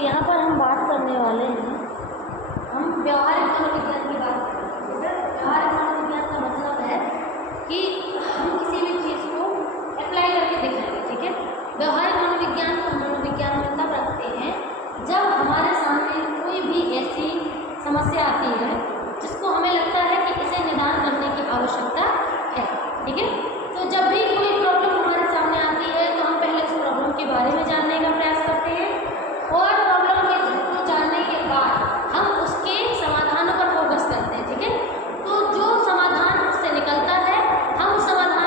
यहाँ पर हम बात करने वाले हैं, हम व्यवहारिक मनोविज्ञान की बात करेंगे। व्यवहारिक मनोविज्ञान का मतलब है कि हम किसी भी चीज़ को अप्लाई करके दिखाएंगे, ठीक है। व्यवहारिक मनोविज्ञान को मनोविज्ञान में तब रखते हैं जब हमारे सामने कोई भी ऐसी समस्या आती है जिसको हमें लगता है कि इसे निदान करने की आवश्यकता है, ठीक है। तो जब भी कोई प्रॉब्लम हमारे सामने आती है तो हम पहले उस प्रॉब्लम के बारे में जानने का प्रयास करते हैं और प्रॉब्लम को जानने के बाद हम उसके समाधानों पर फोकस करते हैं, ठीक है। तो जो समाधान उससे निकलता है हम उस समाधान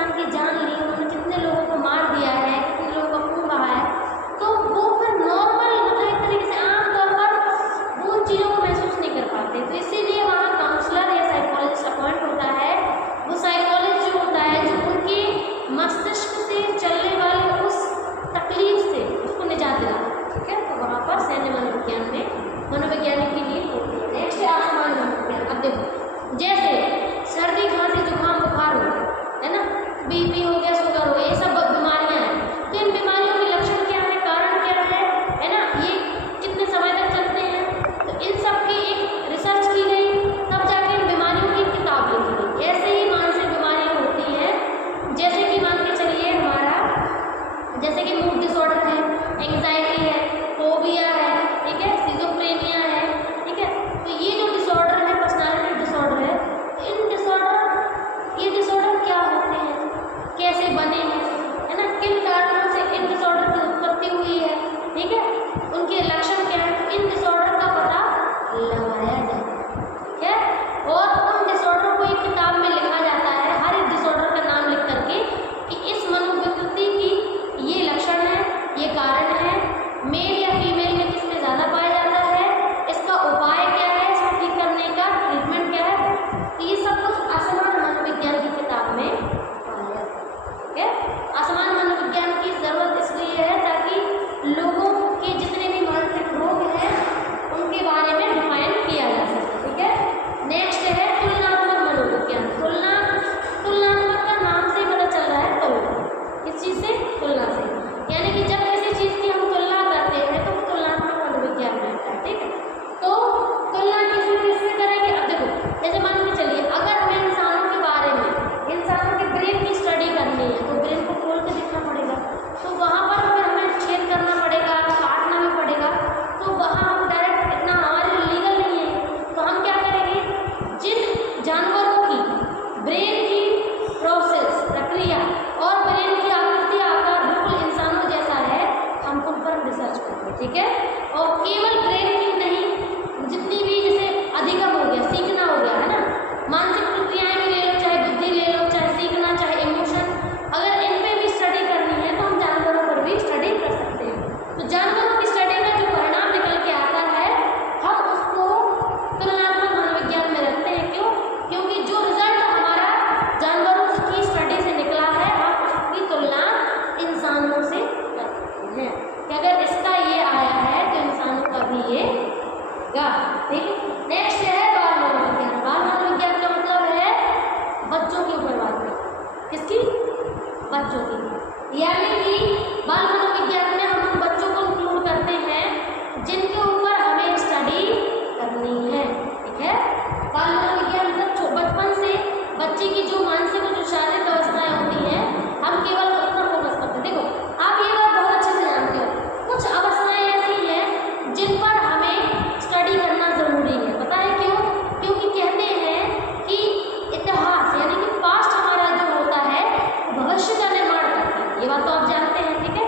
इंसान की जान ली, उन्होंने कितने लोगों को मार दिया है, कितने लोगों का खून बहा है, तो वो फिर नॉर्मल मतलब एक तरीके से आम तौर पर वो उन चीज़ों को महसूस नहीं कर पाते। तो इसीलिए वहाँ काउंसलर या साइकोलॉजिस्ट अपॉइंट होता है। वो साइकोलॉजिस्ट जो होता है जो उनके मस्तिष्क से चलने वाले उस तकलीफ से उसको निजात दिलाता है, ठीक है। तो वहाँ पर सैन्य मनोविज्ञान में मनोवैज्ञानिक की नीड होती है। नेक्स्ट है आसमान मनोविज्ञान। अब देखो, जैसे सर्दी खांसी जुकाम बुखार हो है ना, बीपी हो गया, शुगर हो गया, ये सब बीमारियां हैं। तो इन बीमारियों के लक्षण क्या है, कारण क्या है ना, ये कितने समय तक चलते हैं, तो इन सब की एक रिसर्च की गई, तब जाके इन बीमारियों की किताब लिखी गई। ऐसे ही मानसिक बीमारियां होती हैं, जैसे कि मान के चलिए हमारा जैसे कि मूड डिसऑर्डर है, एंग्जाइटी है, फोबिया है, ठीक है, सिजोफ्रेनिया है, ठीक है। तो ये जो डिसऑर्डर है, पर्सनालिटी डिसऑर्डर है, तो इन ये डिसऑर्डर क्या होते हैं, कैसे बने हैं, है ना, किन कारणों से इन डिसऑर्डर की उत्पत्ति हुई है, ठीक है, उनके लक्षण क्या है, तो इन डिसऑर्डर का पता लगाया जाता है, ठीक है। और उन डिसऑर्डर को एक किताब में लिखा जाता है, हर एक डिसऑर्डर का नाम लिख करके कि इस मनोविकृति की ये लक्षण है, ये कारण है, मेल या फीमेल में किसमें ज़्यादा पाया जाता है, इसका उपाय क्या है, इसको ठीक करने का ट्रीटमेंट क्या है। तो ये सब कुछ आसमान मनोविज्ञान की किताब में पाया जाता है, ठीक है। आसमान मनोविज्ञान की ज़रूरत इसलिए है ताकि लोगों के जितने भी मानसिक रोग हैं उनके बारे में डिफाइन किया जा सके, ठीक है। नेक्स्ट है तुलनात्मक मनोविज्ञान। तुलनात्मक का नाम से पता चल रहा है तुलना, किस चीज़ से, तुलना से, यानी कि जब किसी चीज़ की हम तुलना करते हैं तो वो तुलनात्मक मनोविज्ञान में आता है, ठीक है। तो तुलना किससे करेंगे, अब देखो, जैसे मान के चलिए अगर हमें इंसानों के बारे में, इंसानों के ब्रेन की स्टडी करनी है तो ब्रेन को खोल के देखना पड़ेगा, तो वहाँ पर फिर हमें छेद करना पड़ेगा, काटना भी पड़ेगा, तो वहाँ हम डायरेक्ट इतना हमारे लीगल नहीं है, तो हम क्या करेंगे, जिन जानवरों की ब्रेन की प्रोसेस प्रक्रिया और ब्रेन की आकृति आकार बिल्कुल इंसानों जैसा है, हम उन पर रिसर्च करेंगे, ठीक है। और केवल ब्रेन की नहीं, जितनी भी जैसे अधिगम हो गया, सीखना हो गया, है ना, मानसिक प्रक्रियाएं भी ले लो, चाहे बुद्धि ले लो, चाहे सीखना, चाहे इमोशन, अगर इन पे भी स्टडी करनी है तो हम जानवरों पर भी स्टडी कर सकते हैं। तो जानवरों की स्टडी का जो परिणाम निकल के आता है हम उसको तुलनात्मक मनोविज्ञान में रखते हैं। क्यों? क्योंकि जो रिजल्ट हमारा जानवरों की स्टडी से निकला है हम उसकी तुलना इंसानों से करते हैं कि अगर इसका ये आया है तो इंसानों का भी ये आएगा, ठीक है। नेक्स्ट है बाल मनोविज्ञान। बाल मनोविज्ञान का मतलब है बच्चों के ऊपर बात करना, किसकी, बच्चों की, यानी कि बाल मनोविज्ञान में हम बच्चों को इंक्लूड करते हैं जिनके ऊपर हमें स्टडी करनी है, ठीक है। बाल मनोविज्ञान मतलब बचपन से बच्चे की जो मानसिक और जो शारीरिक अवस्थाएं होती हैं हम केवल उतना फोकस करते हैं। देखो आप ये बात बहुत अच्छे से जानते हो, कुछ अवस्थाएं ऐसी हैं जिन पर हमें स्टडी करना ज़रूरी है, पता है क्यों? क्योंकि कहते हैं कि इतिहास यानी कि पास्ट हमारा जो होता है भविष्य का निर्माण करता है, ये बात तो आप जानते हैं, ठीक है।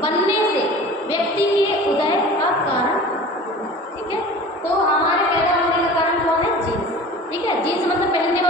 बनने से व्यक्ति के उदय का कारण, ठीक है। तो हमारे पैदा होने का कारण कौन है? जीन्स, ठीक है। जीन्स मतलब पहनने